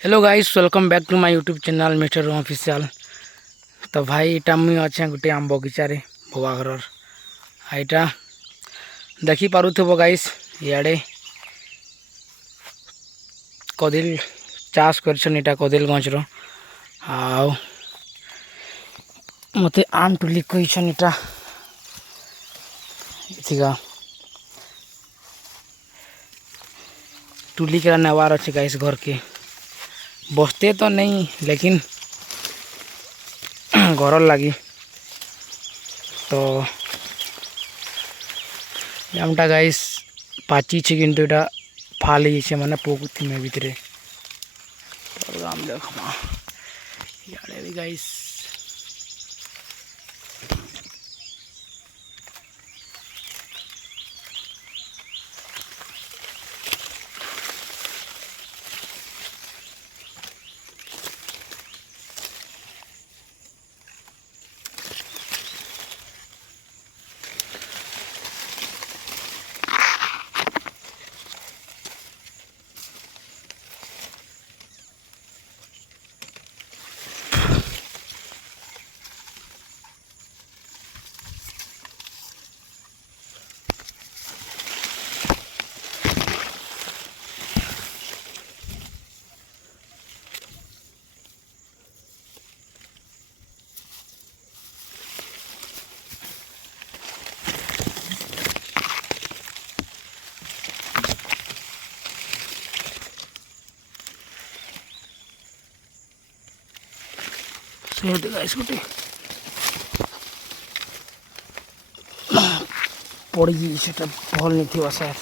Hello guys, welcome back to my YouTube channel mister official. तो भाई इटा मुई अच्छे गोटे आम बगीचारे भुआ घर आईटा देखी पारुथबो गाइस। इे कदिल चाष कर कदिल गछर आउ मते आम टुली कहीछन इटा इथिका टुली के नेवार अच्छे गाइस। घर के बसते तो नहीं लेकिन घर लगी तो आमटा गाइस पाची किंतु इटा फाल माने पोकुथी में भितरे तो आम देखमा इे भी गाइस गाइस गोटे पड़ी से भल नहीं थी सर